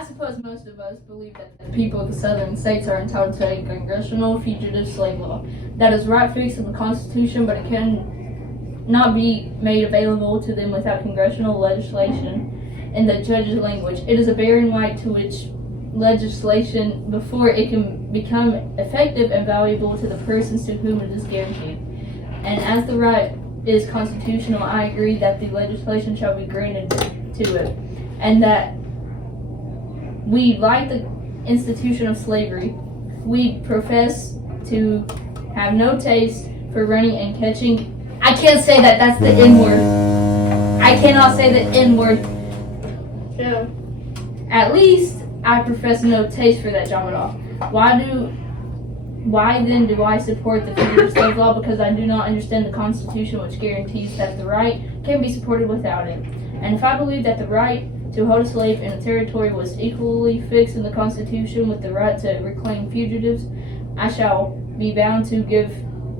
I suppose most of us believe that the people of the southern states are entitled to a congressional fugitive slave law. That is right fixed in the Constitution, but it can not be made available to them without congressional legislation. In the judge's language, it is a bearing right to which legislation before it can become effective and valuable to the persons to whom it is guaranteed. And as the right is constitutional, I agree that the legislation shall be granted to it, and that we, like the institution of slavery, we profess to have no taste for running and catching. I can't say that, that's the N word. I cannot say the N word. So, at least I profess no taste for that job at all. Why then do I support the fugitive slave law? Because I do not understand the Constitution, which guarantees that the right can be supported without it. And if I believe that the right to hold a slave in a territory was equally fixed in the Constitution with the right to reclaim fugitives, I shall be bound to give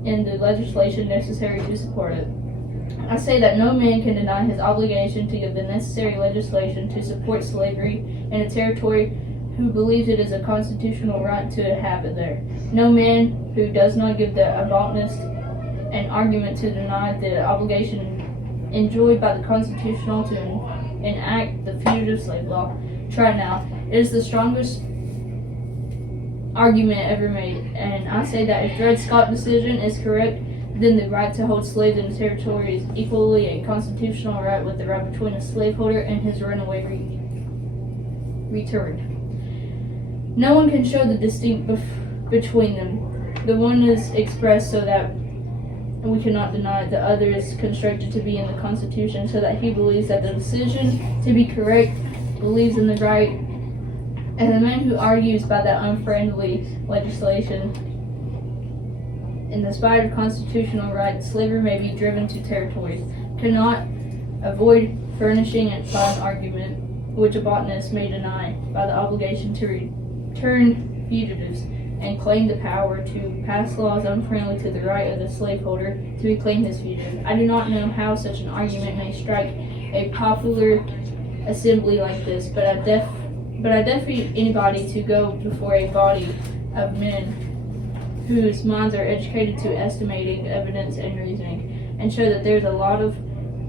in the legislation necessary to support it. I say that no man can deny his obligation to give the necessary legislation to support slavery in a territory who believes it is a constitutional right to have it there. No man who does not give the aboutness an argument to deny the obligation enjoyed by the Constitutional to enact the fugitive slave law. Try now. It is the strongest argument ever made, and I say that if Dred Scott's decision is correct, then the right to hold slaves in the territory is equally a constitutional right with the right between a slaveholder and his runaway returned. No one can show the distinct between them. The one is expressed so that we cannot deny it. The other is constructed to be in the Constitution so that he believes that the decision to be correct believes in the right. And the man who argues by that unfriendly legislation, in the spite of constitutional right, slavery may be driven to territories, cannot avoid furnishing it by an argument which a botanist may deny by the obligation to return fugitives and claim the power to pass laws unfriendly to the right of the slaveholder to reclaim his fugitive. I do not know how such an argument may strike a popular assembly like this, but I defy anybody to go before a body of men whose minds are educated to estimating evidence and reasoning, and show that there's a lot of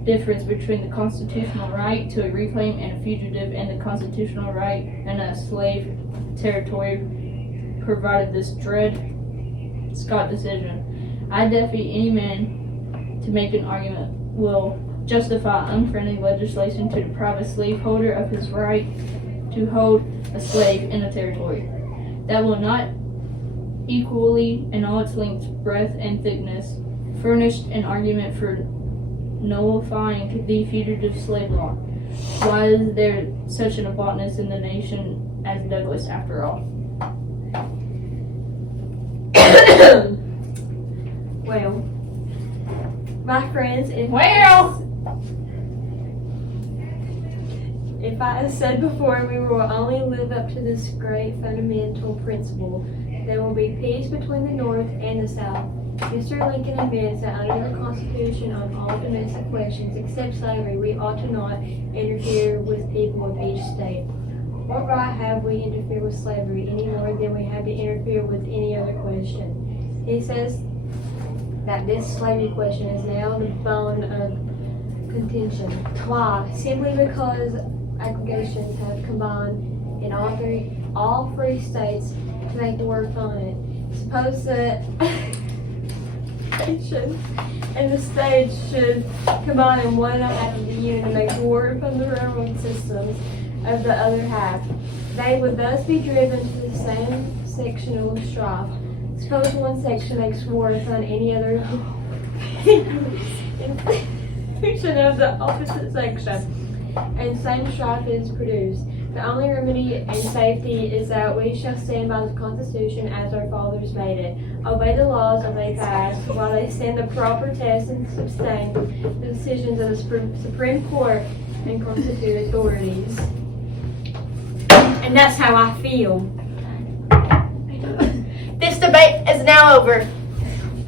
difference between the constitutional right to a reclaim and a fugitive and the constitutional right in a slave territory, provided this Dred Scott decision. I defy any man to make an argument will justify unfriendly legislation to deprive a slaveholder of his right to hold a slave in a territory that will not equally in all its length, breadth, and thickness furnish an argument for nullifying the fugitive slave law. Why is there such an aboutness in the nation as Douglas after all? Well, my friends, if I had said before we will only live up to this great fundamental principle, there will be peace between the North and the South. Mr. Lincoln admits that under the Constitution on all domestic questions except slavery, we ought to not interfere with people of each state. What right have we to interfere with slavery any more than we have to interfere with any other question? He says that this slavery question is now the bone of contention. Why? Simply because aggregations have combined in all three states to make war on it. Suppose that nation and the states should combine in one half of the union to make war upon the railroad systems of the other half. They would thus be driven to the same sectional strife. Suppose one section makes war upon any other institution of the opposite section, and same strife is produced. The only remedy and safety is that we shall stand by the Constitution as our fathers made it, obey the laws that they passed, while they stand the proper test and sustain the decisions of the Supreme Court and constituted authorities. And that's how I feel. This debate is now over.